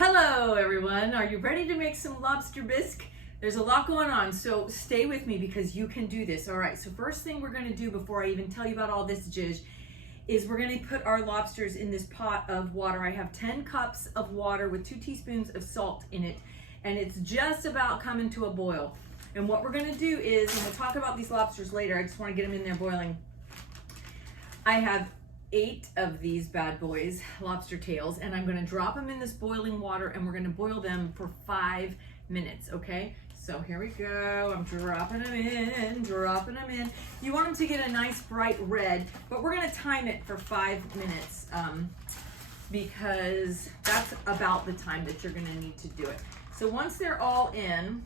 Hello everyone, are you ready to make some lobster bisque? There's a lot going on, so stay with me because you can do this. All right, so first thing we're gonna do before I even tell you about all this zhuzh is we're gonna put our lobsters in this pot of water. I have 10 cups of water with 2 teaspoons of salt in it, and it's just about coming to a boil. And what we're gonna do is, and we'll talk about these lobsters later, I just wanna get them in there boiling. I have 8 of these bad boys, lobster tails, and I'm gonna drop them in this boiling water and we're gonna boil them for 5 minutes, okay? So here we go, I'm dropping them in, dropping them in. You want them to get a nice bright red, but we're gonna time it for 5 minutes because that's about the time that you're gonna need to do it. So once they're all in,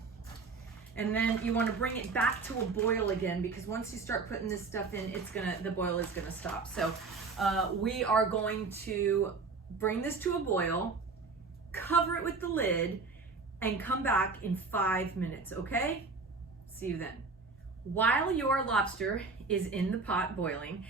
and then you want to bring it back to a boil again, because once you start putting this stuff in, the boil is gonna stop. So we are going to bring this to a boil, cover it with the lid, and come back in 5 minutes, okay? See you then. While your lobster is in the pot boiling,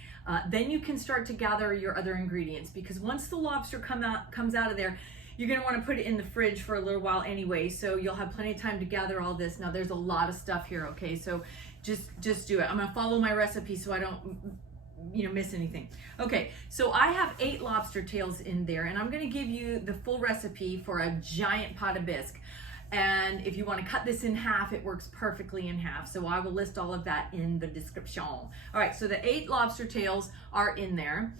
then you can start to gather your other ingredients, because once the lobster comes out of there, you're gonna wanna put it in the fridge for a little while anyway, so you'll have plenty of time to gather all this. Now there's a lot of stuff here, okay? So just do it. I'm gonna follow my recipe so I don't miss anything. Okay, so I have 8 lobster tails in there, and I'm gonna give you the full recipe for a giant pot of bisque. And if you want to cut this in half, it works perfectly in half. So I will list all of that in the description. All right, so the 8 lobster tails are in there.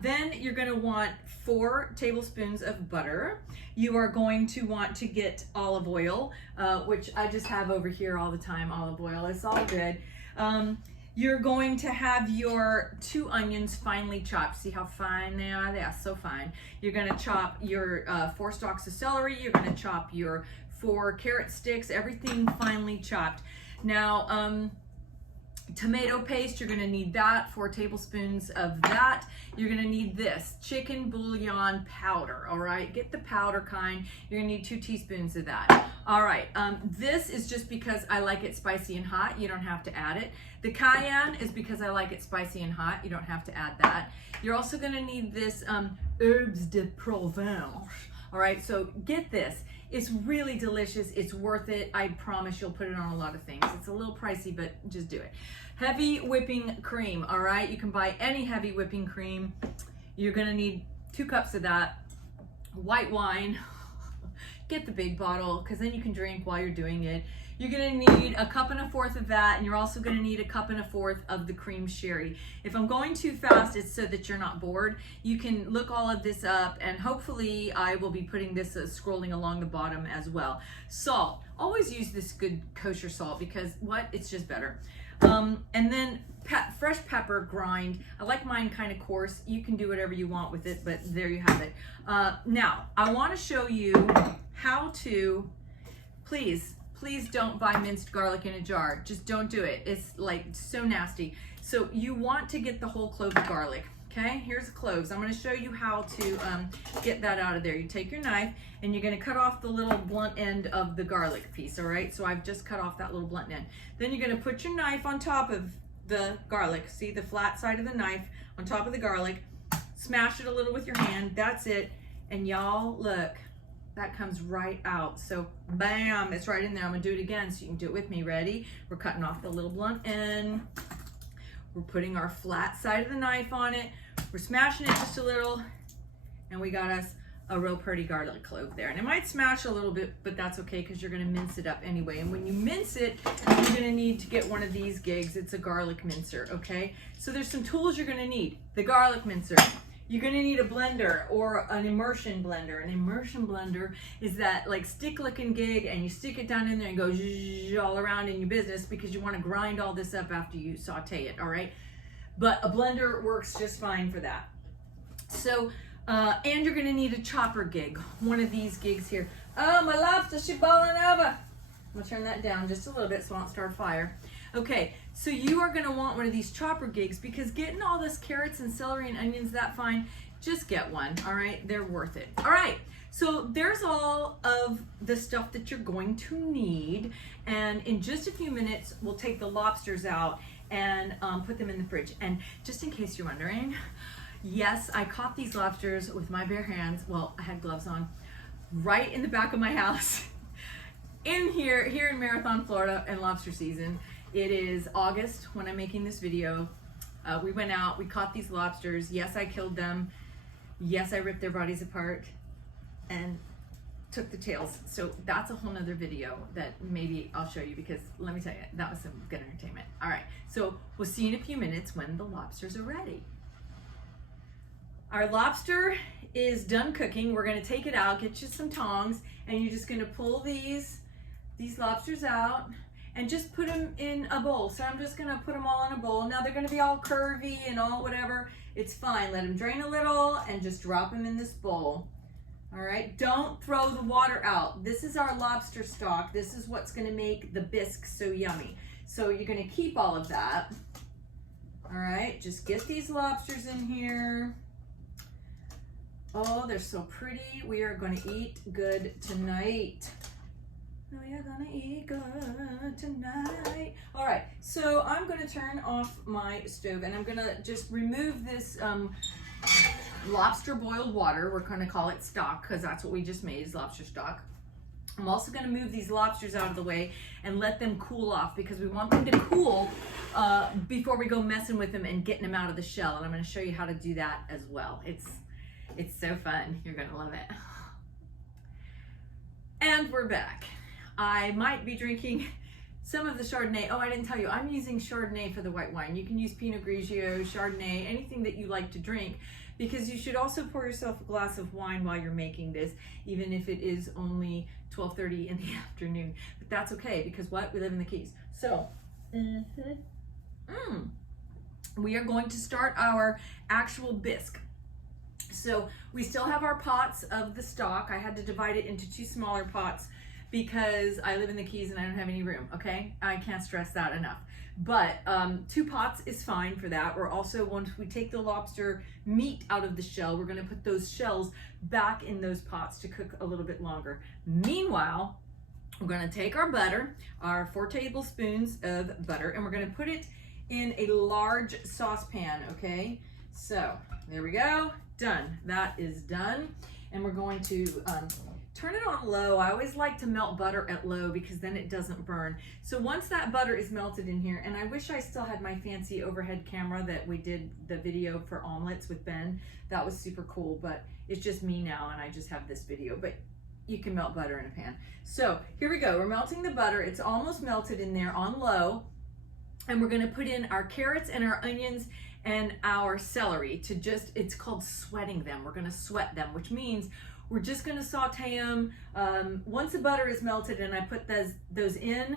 Then you're going to want 4 tablespoons of butter. You are going to want to get olive oil, which I just have over here all the time, olive oil. It's all good. You're going to have your 2 onions finely chopped. See how fine they are? They are so fine. You're going to chop your 4 stalks of celery. You're going to chop your 4 carrot sticks, everything finely chopped. Now, tomato paste, you're gonna need that, 4 tablespoons of that. You're gonna need this, chicken bouillon powder, all right? Get the powder kind. You're gonna need 2 teaspoons of that. All right, this is just because I like it spicy and hot. You don't have to add it. The cayenne is because I like it spicy and hot. You don't have to add that. You're also gonna need this Herbs de Provence. All right, so get this. It's really delicious. It's worth it. I promise you'll put it on a lot of things. It's a little pricey, but just do it. Heavy whipping cream, all right? You can buy any heavy whipping cream. You're gonna need 2 cups of that. White wine, get the big bottle, because then you can drink while you're doing it. You're gonna need 1 1/4 cups of that, and you're also gonna need 1 1/4 cups of the cream sherry. If I'm going too fast, it's so that you're not bored. You can look all of this up, and hopefully I will be putting this scrolling along the bottom as well. Salt, always use this good kosher salt, because it's just better. And then fresh pepper grind. I like mine kind of coarse. You can do whatever you want with it, but there you have it. Now, I wanna show you how to, please don't buy minced garlic in a jar. Just don't do it. It's like so nasty. So you want to get the whole clove of garlic. Okay, here's the cloves. I'm going to show you how to get that out of there. You take your knife and you're going to cut off the little blunt end of the garlic piece. All right, so I've just cut off that little blunt end. Then you're going to put your knife on top of the garlic. See the flat side of the knife on top of the garlic. Smash it a little with your hand. That's it. And y'all, look. That comes right out. So bam, it's right in there. I'm gonna do it again so you can do it with me. Ready? We're cutting off the little blunt end. We're putting our flat side of the knife on it. We're smashing it just a little, and we got us a real pretty garlic clove there. And it might smash a little bit, but that's okay because you're gonna mince it up anyway. And when you mince it, you're gonna need to get one of these gigs. It's a garlic mincer, okay? So there's some tools you're gonna need. The garlic mincer. You're gonna need a blender or an immersion blender. An immersion blender is that like stick looking gig, and you stick it down in there and go zzzz all around in your business because you wanna grind all this up after you saute it, all right? But a blender works just fine for that. So, and you're gonna need a chopper gig, one of these gigs here. Oh, my lobster, she's boiling over. I'm gonna turn that down just a little bit so I won't start a fire. Okay, so you are gonna want one of these chopper gigs, because getting all this carrots and celery and onions that fine, just get one, all right? They're worth it. All right, so there's all of the stuff that you're going to need, and in just a few minutes, we'll take the lobsters out and put them in the fridge. And just in case you're wondering, yes, I caught these lobsters with my bare hands. Well, I had gloves on. right in the back of my house here in Marathon, Florida, and lobster season. It is August when I'm making this video. We went out, we caught these lobsters. Yes, I killed them. Yes, I ripped their bodies apart and took the tails. So that's a whole nother video that maybe I'll show you, because let me tell you, that was some good entertainment. All right, so we'll see you in a few minutes when the lobsters are ready. Our lobster is done cooking. We're gonna take it out, get you some tongs, and you're just gonna pull these lobsters out and just put them in a bowl. So I'm just gonna put them all in a bowl. Now they're gonna be all curvy and all whatever. It's fine, let them drain a little and just drop them in this bowl. All right, don't throw the water out. This is our lobster stock. This is what's gonna make the bisque so yummy. So you're gonna keep all of that. All right, just get these lobsters in here. Oh, they're so pretty. We are gonna eat good tonight. We are gonna eat good tonight. All right, so I'm gonna turn off my stove and I'm gonna just remove this lobster boiled water. We're gonna call it stock because that's what we just made, is lobster stock. I'm also gonna move these lobsters out of the way and let them cool off, because we want them to cool before we go messing with them and getting them out of the shell. And I'm gonna show you how to do that as well. It's so fun, you're gonna love it. And we're back. I might be drinking some of the Chardonnay. Oh, I didn't tell you, I'm using Chardonnay for the white wine. You can use Pinot Grigio, Chardonnay, anything that you like to drink, because you should also pour yourself a glass of wine while you're making this, even if it is only 12:30 in the afternoon. But that's okay, because what? We live in the Keys. So, we are going to start our actual bisque. So we still have our pots of the stock. I had to divide it into 2 smaller pots because I live in the Keys and I don't have any room, okay? I can't stress that enough. But 2 pots is fine for that. We're also, once we take the lobster meat out of the shell, we're gonna put those shells back in those pots to cook a little bit longer. Meanwhile, we're gonna take our butter, our 4 tablespoons of butter, and we're gonna put it in a large saucepan, okay? So there we go, done. That is done. And we're going to turn it on low. I always like to melt butter at low because then it doesn't burn. So once that butter is melted in here, and I wish I still had my fancy overhead camera that we did the video for omelets with Ben. That was super cool, but it's just me now and I just have this video, but you can melt butter in a pan. So here we go, we're melting the butter. It's almost melted in there on low. And we're gonna put in our carrots and our onions and our celery to just, it's called sweating them. We're gonna sweat them, which means we're just gonna saute them. Once the butter is melted and I put those in,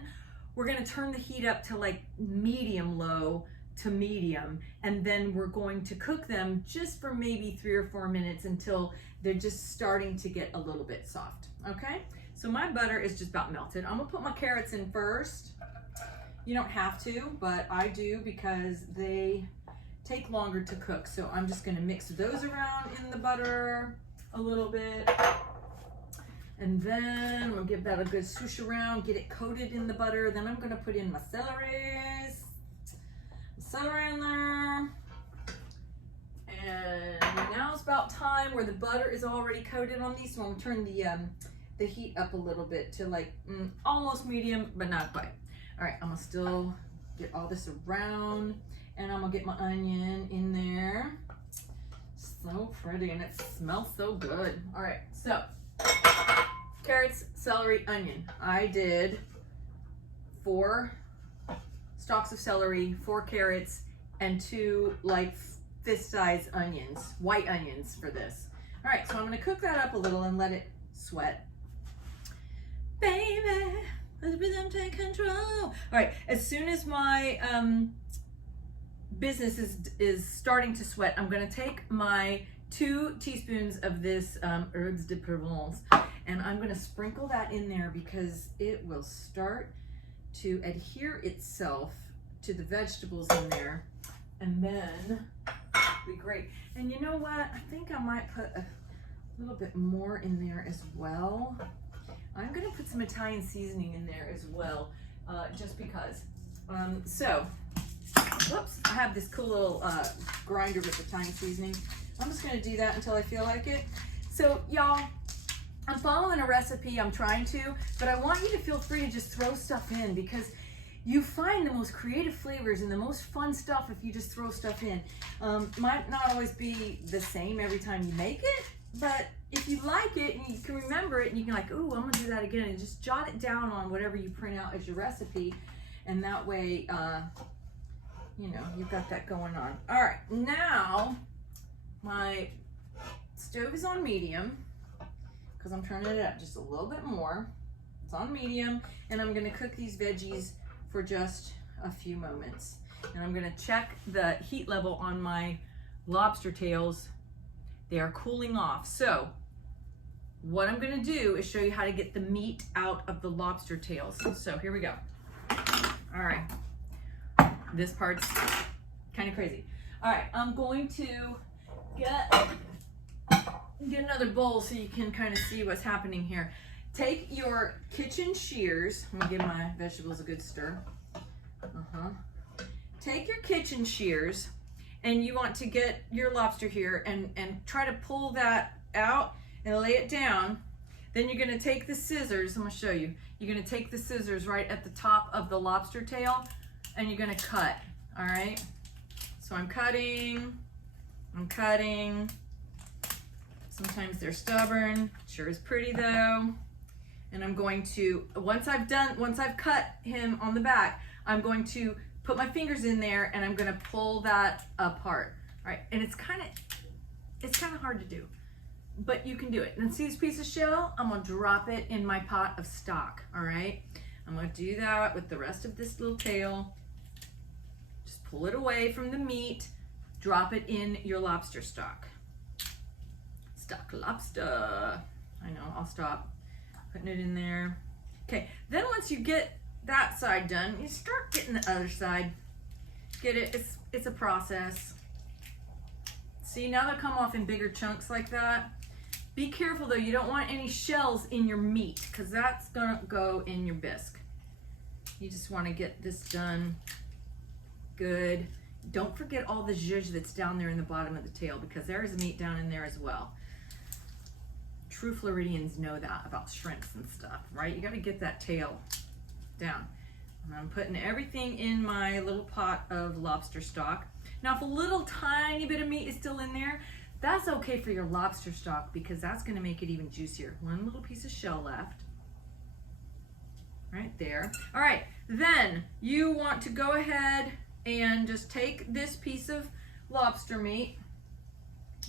we're gonna turn the heat up to like medium low to medium, and then we're going to cook them just for maybe 3 or 4 minutes until they're just starting to get a little bit soft, okay? So my butter is just about melted. I'm gonna put my carrots in first. You don't have to, but I do because they take longer to cook. So I'm just gonna mix those around in the butter a little bit. And then we'll give that a good swoosh around, get it coated in the butter. Then I'm gonna put in my celery in there. And now it's about time where the butter is already coated on these. So I'm gonna turn the heat up a little bit to like almost medium, but not quite. All right, I'm gonna still get all this around, and I'm gonna get my onion in there. So pretty, and it smells so good. All right, so carrots, celery, onion. I did 4 stalks of celery, 4 carrots, and 2 like fist-sized onions, white onions for this. All right, so I'm gonna cook that up a little and let it sweat. Baby, let the rhythm take control. All right, as soon as my business is starting to sweat, I'm gonna take my 2 teaspoons of this Herbs de Provence, and I'm gonna sprinkle that in there because it will start to adhere itself to the vegetables in there, and then it'll be great. And you know what? I think I might put a little bit more in there as well. I'm gonna put some Italian seasoning in there as well, just because. So, whoops, I have this cool little grinder with Italian seasoning. I'm just gonna do that until I feel like it. So, y'all, I'm following a recipe, I'm trying to, but I want you to feel free to just throw stuff in, because you find the most creative flavors and the most fun stuff if you just throw stuff in. Might not always be the same every time you make it, but if you like it and you can remember it and you can like, ooh, I'm gonna do that again, and just jot it down on whatever you print out as your recipe, and that way, you know, you've got that going on. All right, now my stove is on medium because I'm turning it up just a little bit more. It's on medium, and I'm gonna cook these veggies for just a few moments. And I'm gonna check the heat level on my lobster tails. They are cooling off. So what I'm gonna do is show you how to get the meat out of the lobster tails. So here we go. All right, this part's kind of crazy. All right, I'm going to get another bowl so you can kind of see what's happening here. Take your kitchen shears. I'm gonna give my vegetables a good stir. Take your kitchen shears, and you want to get your lobster here and try to pull that out and lay it down. Then you're gonna take the scissors, I'm gonna show you. You're gonna take the scissors right at the top of the lobster tail, and you're gonna cut, all right? So I'm cutting. Sometimes they're stubborn, sure is pretty though. And I'm going to, once I've cut him on the back, I'm going to put my fingers in there and I'm gonna pull that apart. All right, and it's kind of hard to do, but you can do it. And see this piece of shell? I'm gonna drop it in my pot of stock, all right? I'm gonna do that with the rest of this little tail. Just pull it away from the meat, drop it in your lobster stock. Stock lobster. I know, I'll stop putting it in there. Okay, then once you get that side done, you start getting the other side. Get it? It's a process. See, now they'll come off in bigger chunks like that. Be careful though, you don't want any shells in your meat, because that's gonna go in your bisque. You just want to get this done good. Don't forget all the zhuzh that's down there in the bottom of the tail, because there is meat down in there as well. True Floridians know that about shrimps and stuff, right? You got to get that tail down. And I'm putting everything in my little pot of lobster stock. Now, if a little tiny bit of meat is still in there, that's okay for your lobster stock, because that's going to make it even juicier. One little piece of shell left. Right there. All right, then you want to go ahead and just take this piece of lobster meat.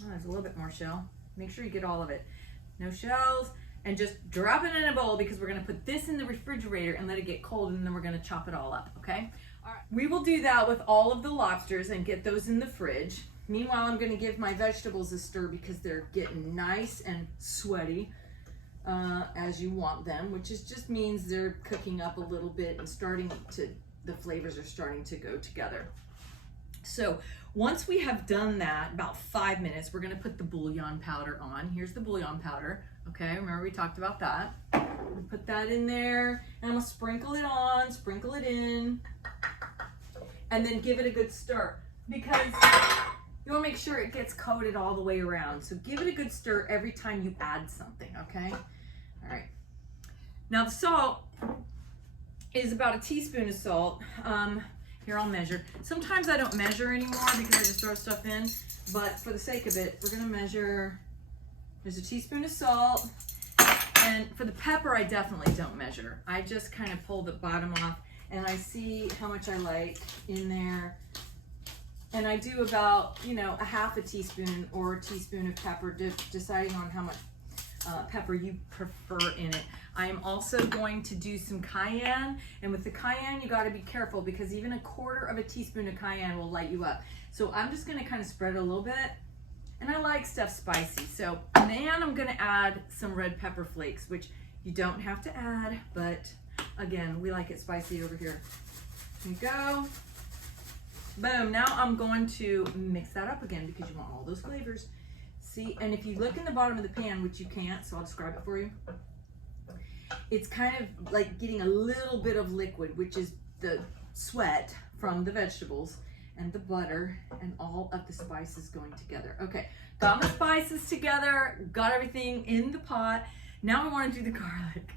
Oh, there's a little bit more shell. Make sure you get all of it. No shells, and just drop it in a bowl, because we're gonna put this in the refrigerator and let it get cold, and then we're gonna chop it all up, okay? All right. We will do that with all of the lobsters and get those in the fridge. Meanwhile, I'm gonna give my vegetables a stir, because they're getting nice and sweaty as you want them, which just means they're cooking up a little bit and the flavors are starting to go together. So once we have done that, about 5 minutes, we're gonna put the bouillon powder on. Here's the bouillon powder, okay? Remember we talked about that. Put that in there, and I'm gonna sprinkle it on, sprinkle it in, and then give it a good stir, because you wanna make sure it gets coated all the way around. So give it a good stir every time you add something, okay? All right. Now the salt is about a teaspoon of salt. Here, I'll measure. Sometimes I don't measure anymore because I just throw stuff in, but for the sake of it, we're gonna measure. There's a teaspoon of salt, and for the pepper, I definitely don't measure. I just kind of pull the bottom off, and I see how much I like in there, and I do about, you know, a half a teaspoon or a teaspoon of pepper, deciding on how much pepper you prefer in it. I am also going to do some cayenne, and with the cayenne you got to be careful, because even a quarter of a teaspoon of cayenne will light you up. So I'm just going to kind of spread it a little bit, and I like stuff spicy. So then I'm going to add some red pepper flakes, which you don't have to add, but again, we like it spicy over here. There you go. Boom. Now I'm going to mix that up again, because you want all those flavors. See, and if you look in the bottom of the pan, which you can't, so I'll describe it for you. It's kind of like getting a little bit of liquid, which is the sweat from the vegetables and the butter and all of the spices going together. Okay, got my spices together, got everything in the pot. Now we want to do the garlic.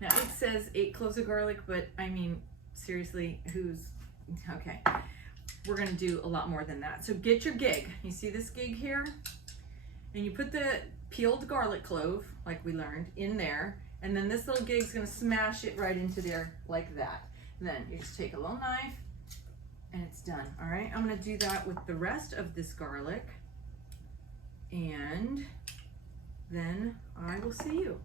Now it says 8 cloves of garlic, but I mean, seriously, okay. We're gonna do a lot more than that. So get your gig. You see this gig here? And you put the peeled garlic clove, like we learned, in there. And then this little gig's gonna smash it right into there like that. And then you just take a little knife and it's done. All right, I'm gonna do that with the rest of this garlic. And then I will see you.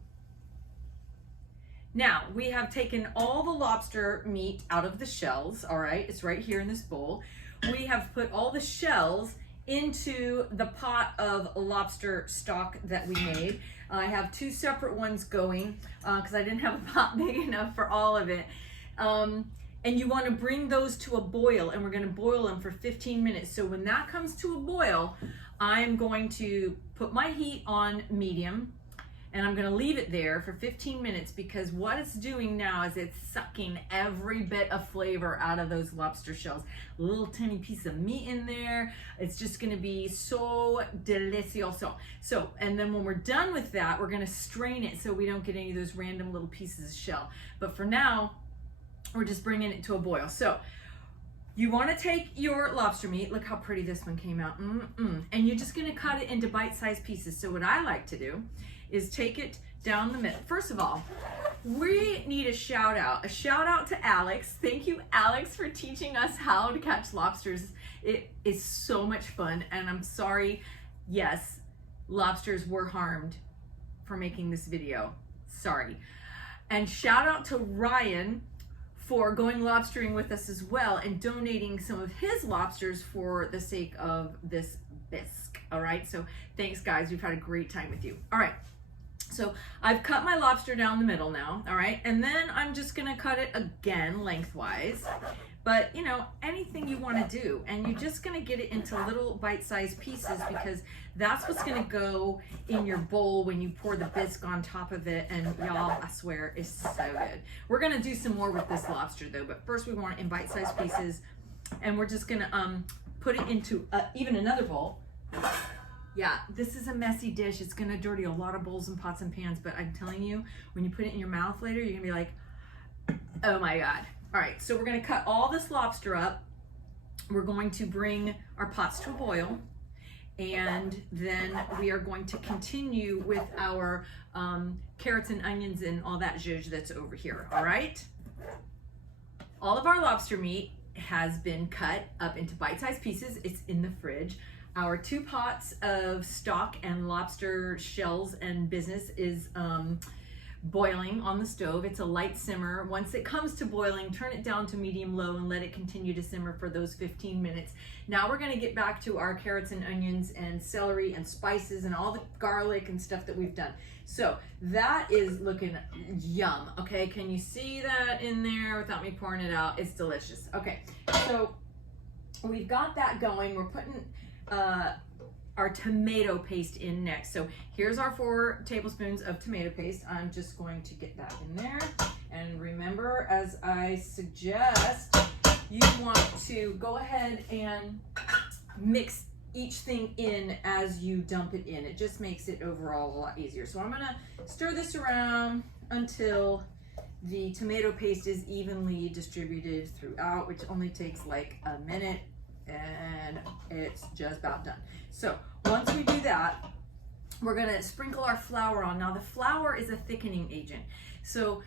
Now, we have taken all the lobster meat out of the shells, all right? It's right here in this bowl. We have put all the shells into the pot of lobster stock that we made. I have 2 separate ones going because I didn't have a pot big enough for all of it. And you want to bring those to a boil, and we're going to boil them for 15 minutes. So when that comes to a boil, I'm going to put my heat on medium, and I'm going to leave it there for 15 minutes because what it's doing now is it's sucking every bit of flavor out of those lobster shells. A little tiny piece of meat in there. It's just going to be so delicioso. So, and then when we're done with that, we're going to strain it so we don't get any of those random little pieces of shell. But for now, we're just bringing it to a boil. So you want to take your lobster meat. Look how pretty this one came out. And you're just going to cut it into bite-sized pieces. So what I like to do is take it down the middle. First of all, we need a shout out. A shout out to Alex. Thank you, Alex, for teaching us how to catch lobsters. It is so much fun. And I'm sorry, yes, lobsters were harmed for making this video. Sorry. And shout out to Ryan for going lobstering with us as well and donating some of his lobsters for the sake of this bisque. All right, so thanks guys, we've had a great time with you. All right, so I've cut my lobster down the middle now, all right, and then I'm just gonna cut it again lengthwise. But you know, anything you want to do, and you're just gonna get it into little bite-sized pieces because that's what's gonna go in your bowl when you pour the bisque on top of it. And y'all, I swear, it's so good. We're gonna do some more with this lobster though, but first we want it in bite-sized pieces, and we're just gonna put it into even another bowl. Yeah, this is a messy dish. It's gonna dirty a lot of bowls and pots and pans, but I'm telling you, when you put it in your mouth later, you're gonna be like, oh my God. All right, so we're gonna cut all this lobster up. We're going to bring our pots to a boil, and then we are going to continue with our carrots and onions and all that zhuzh that's over here, all right? All of our lobster meat has been cut up into bite-sized pieces. It's in the fridge. Our 2 pots of stock and lobster shells and business is boiling on the stove. It's a light simmer. Once it comes to boiling, turn it down to medium low and let it continue to simmer for those 15 minutes. Now we're going to get back to our carrots and onions and celery and spices and all the garlic and stuff that we've done. So that is looking yum. Okay, can you see that in there without me pouring it out? It's delicious. Okay, so we've got that going. We're putting our tomato paste in next. So here's our 4 tablespoons of tomato paste. I'm just going to get that in there. And remember, as I suggest, you want to go ahead and mix each thing in as you dump it in. It just makes it overall a lot easier. So I'm gonna stir this around until the tomato paste is evenly distributed throughout, which only takes like a minute, and it's just about done. So once we do that, we're gonna sprinkle our flour on. Now the flour is a thickening agent. So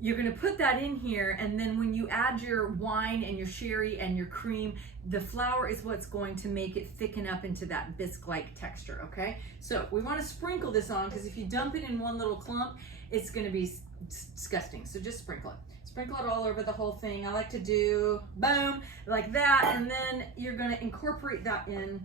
you're gonna put that in here, and then when you add your wine and your sherry and your cream, the flour is what's going to make it thicken up into that bisque-like texture, okay? So we wanna sprinkle this on, because if you dump it in one little clump, it's gonna be disgusting. So just sprinkle it. Sprinkle it all over the whole thing. I like to do, boom, like that, and then you're gonna incorporate that in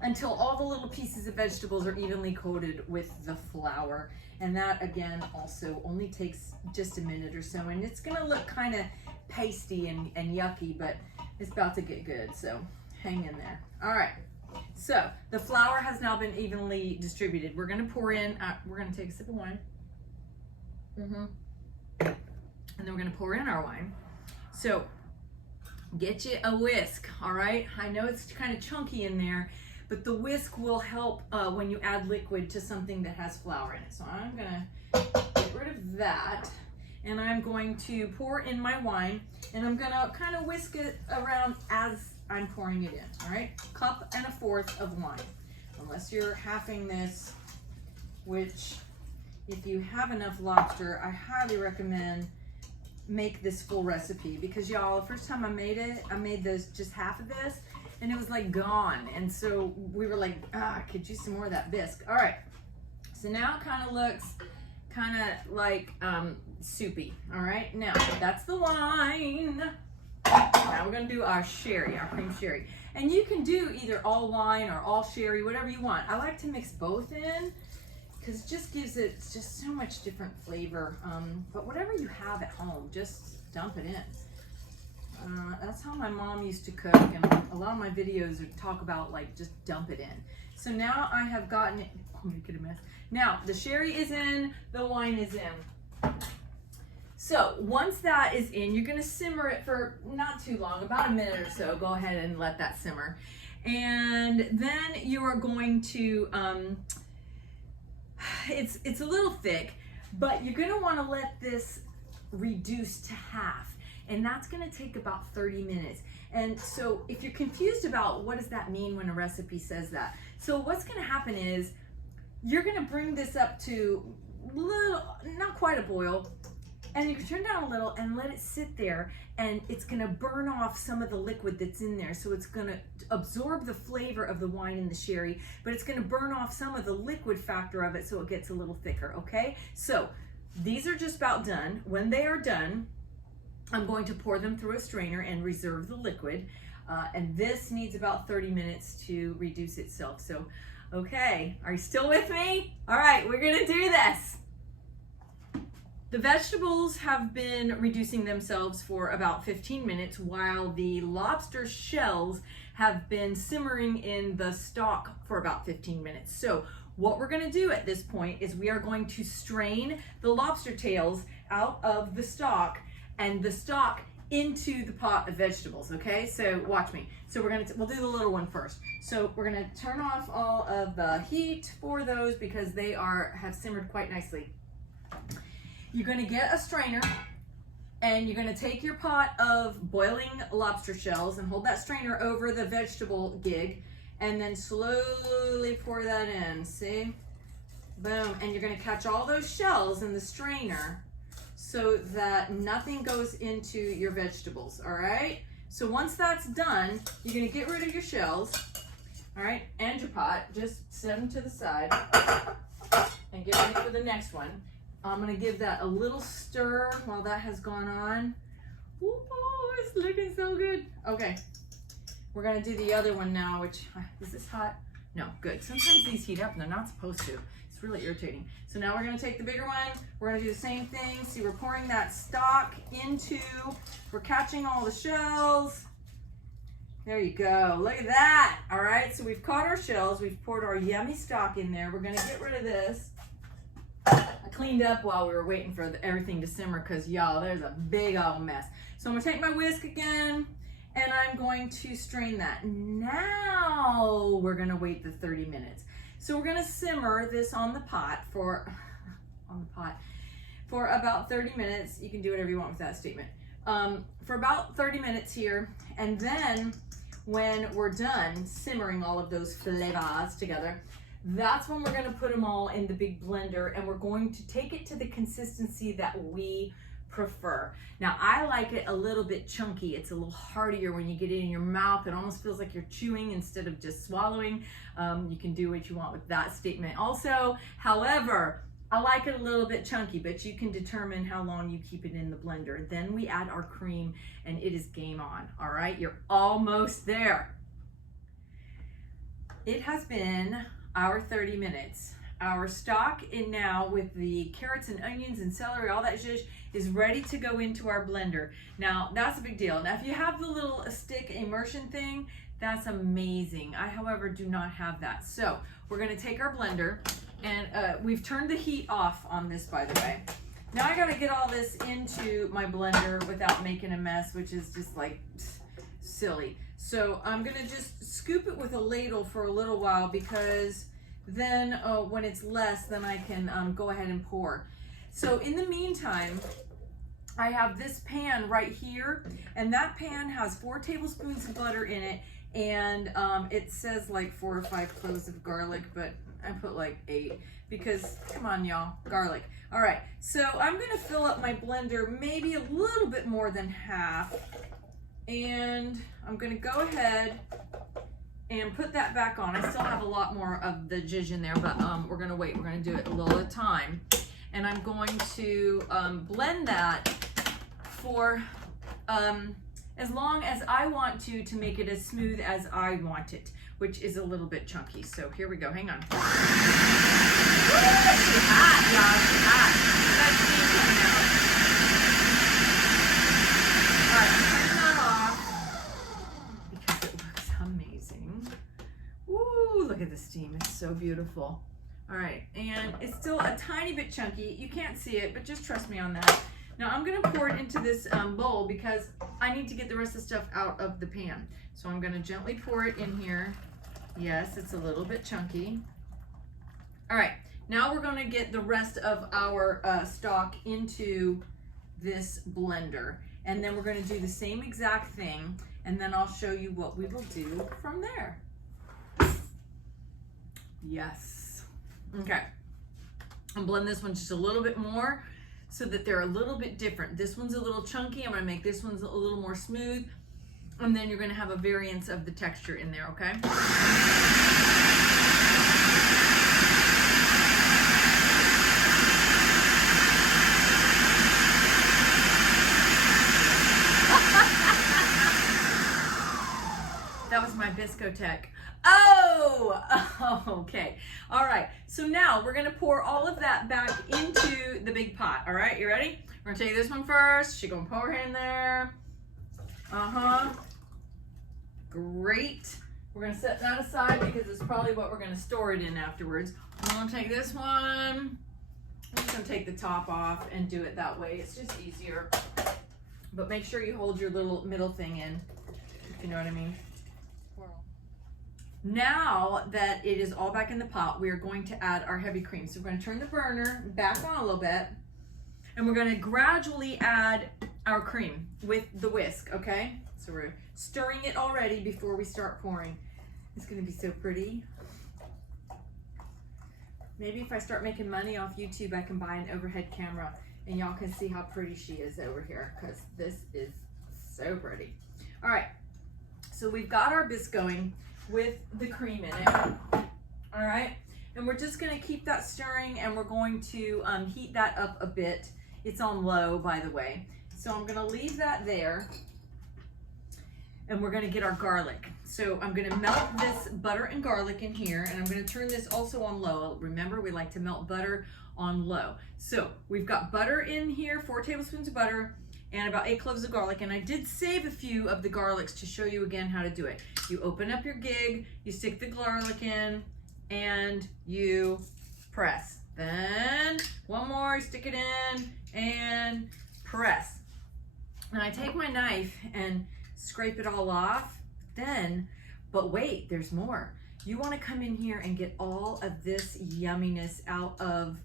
until all the little pieces of vegetables are evenly coated with the flour. And that, again, also only takes just a minute or so. And it's gonna look kind of pasty and yucky, but it's about to get good, so hang in there. All right, so the flour has now been evenly distributed. We're gonna pour in, we're gonna take a sip of wine. And then we're gonna pour in our wine. So get you a whisk, all right? I know it's kind of chunky in there, but the whisk will help when you add liquid to something that has flour in it. So I'm gonna get rid of that, and I'm going to pour in my wine, and I'm gonna kind of whisk it around as I'm pouring it in, all right? 1.25 cups of wine, unless you're halving this, which if you have enough lobster, I highly recommend make this full recipe, because y'all, the first time I made this, just half of this, and it was like gone. And so we were like, could use some more of that bisque. All right, so now it kind of looks kind of like soupy. All right, now that's the wine. Now we're gonna do our sherry, our cream sherry. And you can do either all wine or all sherry, whatever you want. I like to mix both in, because it just gives it just so much different flavor. But whatever you have at home, just dump it in. That's how my mom used to cook, and a lot of my videos would talk about like just dump it in. So now I have gotten it, oh, make it a mess. Now the sherry is in, the wine is in. So once that is in, you're gonna simmer it for not too long, about a minute or so. Go ahead and let that simmer. And then you are going to, it's a little thick, but you're gonna wanna let this reduce to half. And that's gonna take about 30 minutes. And so if you're confused about what does that mean when a recipe says that, so what's gonna happen is you're gonna bring this up to little, not quite a boil, and you can turn down a little and let it sit there, and it's gonna burn off some of the liquid that's in there. So it's gonna absorb the flavor of the wine and the sherry, but it's gonna burn off some of the liquid factor of it so it gets a little thicker, okay? So these are just about done. When they are done, I'm going to pour them through a strainer and reserve the liquid. And this needs about 30 minutes to reduce itself. So, okay, are you still with me? All right, we're gonna do this. The vegetables have been reducing themselves for about 15 minutes, while the lobster shells have been simmering in the stock for about 15 minutes. So what we're gonna do at this point is we are going to strain the lobster tails out of the stock and the stock into the pot of vegetables, okay? So watch me. So we'll do the little one first. So we're gonna turn off all of the heat for those because they have simmered quite nicely. You're gonna get a strainer, and you're gonna take your pot of boiling lobster shells and hold that strainer over the vegetable gig, and then slowly pour that in, see? Boom, and you're gonna catch all those shells in the strainer so that nothing goes into your vegetables, all right? So once that's done, you're gonna get rid of your shells, all right, and your pot. Just set them to the side and get ready for the next one. I'm gonna give that a little stir while that has gone on. Ooh, oh, it's looking so good. Okay, we're gonna do the other one now, which, is this hot? No, good. Sometimes these heat up and they're not supposed to. It's really irritating. So now we're gonna take the bigger one. We're gonna do the same thing. See, we're pouring that stock into, we're catching all the shells. There you go, look at that. All right, so we've caught our shells, we've poured our yummy stock in there. We're gonna get rid of this. I cleaned up while we were waiting for everything to simmer, because y'all, there's a big old mess. So I'm gonna take my whisk again, and I'm going to strain that. Now we're gonna wait the 30 minutes. So we're gonna simmer this on the pot for about 30 minutes. You can do whatever you want with that statement. For about 30 minutes here, and then when we're done simmering all of those flavors together, that's when we're gonna put them all in the big blender, and we're going to take it to the consistency that we prefer. Now, I like it a little bit chunky. It's a little heartier when you get it in your mouth. It almost feels like you're chewing instead of just swallowing. You can do what you want with that statement also. However, I like it a little bit chunky, but you can determine how long you keep it in the blender. Then we add our cream, and it is game on, all right? You're almost there. It has been our 30 minutes. Our stock in now with the carrots and onions and celery, all that zhuzh, is ready to go into our blender. Now, that's a big deal. Now, if you have the little stick immersion thing, that's amazing. I, however, do not have that. So we're gonna take our blender, and we've turned the heat off on this, by the way. Now I gotta get all this into my blender without making a mess, which is just like so silly. So I'm gonna just scoop it with a ladle for a little while, because then when it's less, then I can go ahead and pour. So in the meantime, I have this pan right here, and that pan has 4 tablespoons of butter in it, and it says like 4 or 5 cloves of garlic, but I put like 8 because, come on y'all, garlic. All right, so I'm gonna fill up my blender maybe a little bit more than half, and I'm gonna go ahead and put that back on. I still have a lot more of the zhuzh in there, but we're gonna wait. We're gonna do it a little at a time. And I'm going to blend that for as long as I want to make it as smooth as I want it, which is a little bit chunky. So here we go, hang on. Ooh, it's hot, y'all, it's hot. That's steam coming out. All right, I'm turning that off because it looks amazing. Ooh, look at the steam, it's so beautiful. All right, and it's still a tiny bit chunky. You can't see it, but just trust me on that. Now I'm gonna pour it into this bowl because I need to get the rest of the stuff out of the pan. So I'm gonna gently pour it in here. Yes, it's a little bit chunky. All right, now we're gonna get the rest of our stock into this blender. And then we're gonna do the same exact thing, and then I'll show you what we will do from there. Yes. Okay, I'm blend this one just a little bit more so that they're a little bit different. This one's a little chunky. I'm gonna make this one a little more smooth, and then you're gonna have a variance of the texture in there, okay? That was my Biscotheque. Oh, okay. All right, so now we're gonna pour all of that back into the big pot. All right, you ready? We're gonna take this one first. She's gonna pour her in there. Great. We're gonna set that aside because it's probably what we're gonna store it in afterwards. I'm gonna take this one. I'm just gonna take the top off and do it that way. It's just easier. But make sure you hold your little middle thing in, if you know what I mean. Now that it is all back in the pot, we are going to add our heavy cream. So we're going to turn the burner back on a little bit, and we're going to gradually add our cream with the whisk, okay? So we're stirring it already before we start pouring. It's going to be so pretty. Maybe if I start making money off YouTube, I can buy an overhead camera, and y'all can see how pretty she is over here, because this is so pretty. All right, so we've got our bisque going with the cream in it. All right, and we're just gonna keep that stirring, and we're going to heat that up a bit. It's on low, by the way. So I'm gonna leave that there, and we're gonna get our garlic. So I'm gonna melt this butter and garlic in here, and I'm gonna turn this also on low. Remember, we like to melt butter on low. So we've got butter in here, 4 tablespoons of butter, and about 8 cloves of garlic. And I did save a few of the garlics to show you again how to do it. You open up your gig, you stick the garlic in, and you press. Then one more, stick it in, and press. And I take my knife and scrape it all off. Then, but wait, there's more. You wanna come in here and get all of this yumminess out of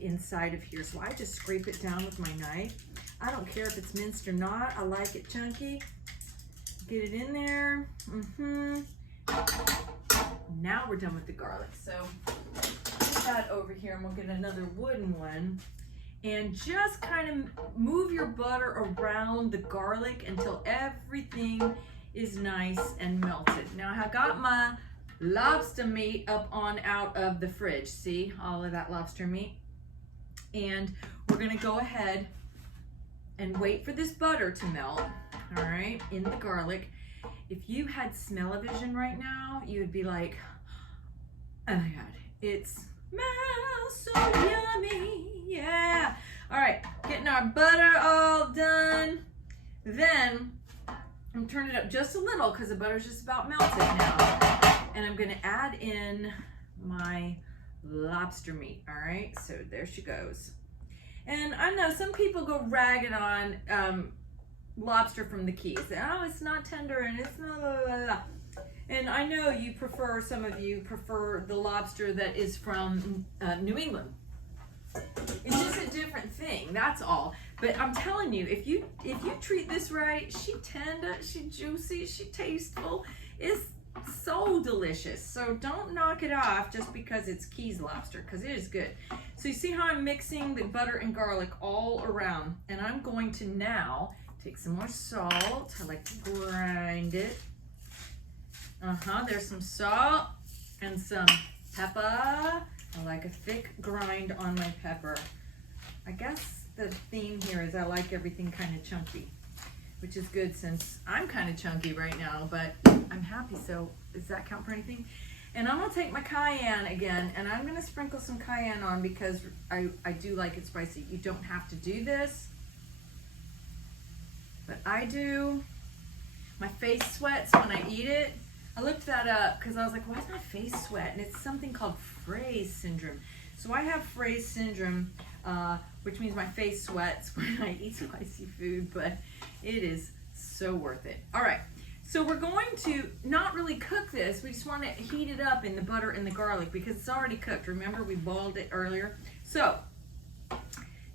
inside of here. So I just scrape it down with my knife. I don't care if it's minced or not. I like it chunky. Get it in there. Now we're done with the garlic. So put that over here, and we'll get another wooden one. And just kind of move your butter around the garlic until everything is nice and melted. Now I got my lobster meat up on out of the fridge. See all of that lobster meat? And we're gonna go ahead and wait for this butter to melt, all right, in the garlic. If you had smell-o-vision right now, you would be like, oh my God, it smells so yummy, yeah. All right, getting our butter all done. Then I'm turning it up just a little because the butter's just about melted now. And I'm gonna add in my lobster meat, all right? So there she goes. And I know some people go ragged on lobster from the Keys. Oh, it's not tender and it's not blah, blah, blah. And I know you prefer, some of you prefer the lobster that is from New England. It's just a different thing, that's all. But I'm telling you, if you treat this right, she tender, she juicy, she tasteful. It's so delicious. So don't knock it off just because it's Keys lobster, because it is good. So you see how I'm mixing the butter and garlic all around, and I'm going to now take some more salt. I like to grind it. There's some salt and some pepper. I like a thick grind on my pepper. I guess the theme here is I like everything kind of chunky, which is good since I'm kind of chunky right now, but I'm happy, so does that count for anything? And I'm gonna take my cayenne again, and I'm gonna sprinkle some cayenne on because I do like it spicy. You don't have to do this, but I do. My face sweats when I eat it. I looked that up because I was like, why does my face sweat? And it's something called Fraise syndrome. So I have Fraise syndrome, which means my face sweats when I eat spicy food, but it is so worth it. All right, so we're going to not really cook this. We just want to heat it up in the butter and the garlic because it's already cooked. Remember, we boiled it earlier. So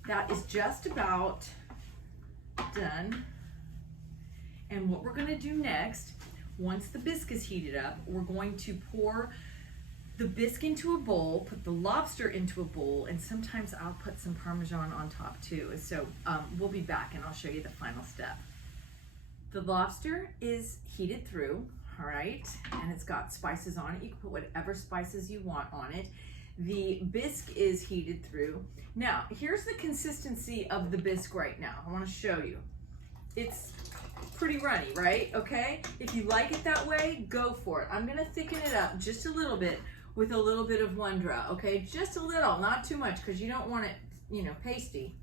that is just about done. And what we're going to do next, once the bisque is heated up, we're going to pour the bisque into a bowl, put the lobster into a bowl, and sometimes I'll put some Parmesan on top too. So we'll be back and I'll show you the final step. The lobster is heated through, all right, and it's got spices on it. You can put whatever spices you want on it. The bisque is heated through. Now, here's the consistency of the bisque right now. I want to show you. It's pretty runny, right? Okay, if you like it that way, go for it. I'm gonna thicken it up just a little bit with a little bit of Wondra, okay? Just a little, not too much, because you don't want it, you know, pasty.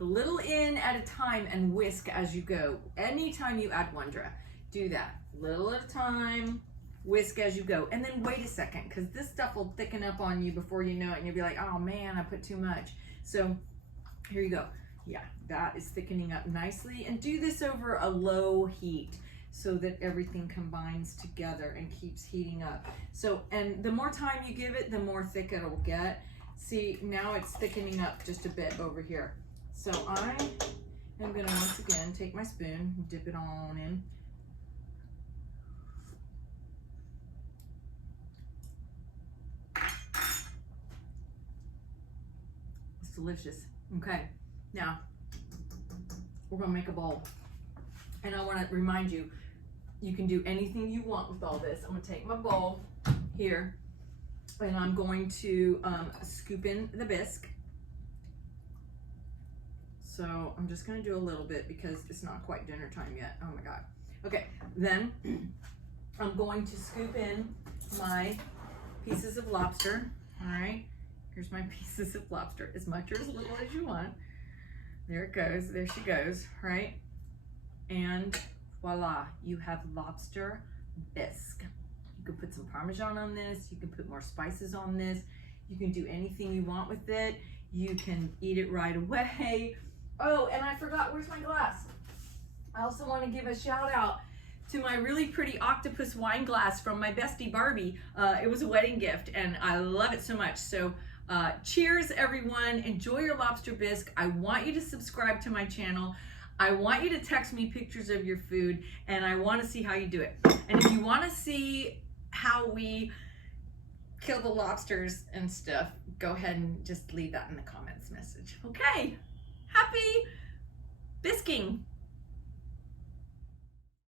A little in at a time and whisk as you go. Anytime you add Wondra, do that. Little at a time, whisk as you go. And then wait a second, because this stuff will thicken up on you before you know it, and you'll be like, oh man, I put too much. So here you go. Yeah, that is thickening up nicely. And do this over a low heat so that everything combines together and keeps heating up. So, and the more time you give it, the more thick it'll get. See, now it's thickening up just a bit over here. So I am gonna once again take my spoon, dip it on in. It's delicious. Okay. Now, we're gonna make a bowl. And I wanna remind you, you can do anything you want with all this. I'm gonna take my bowl here, and I'm going to scoop in the bisque. So I'm just gonna do a little bit because it's not quite dinner time yet. Oh my God. Okay, then I'm going to scoop in my pieces of lobster. All right, here's my pieces of lobster, as much or as little as you want. There it goes, there she goes, right? And voila, you have lobster bisque. You can put some Parmesan on this, you can put more spices on this, you can do anything you want with it, you can eat it right away. Oh, and I forgot, where's my glass? I also want to give a shout out to my really pretty octopus wine glass from my bestie Barbie. It was a wedding gift and I love it so much. So cheers everyone, enjoy your lobster bisque. I want you to subscribe to my channel. I want you to text me pictures of your food and I want to see how you do it. And if you want to see how we kill the lobsters and stuff, go ahead and just leave that in the comments message. Okay, happy bisquing.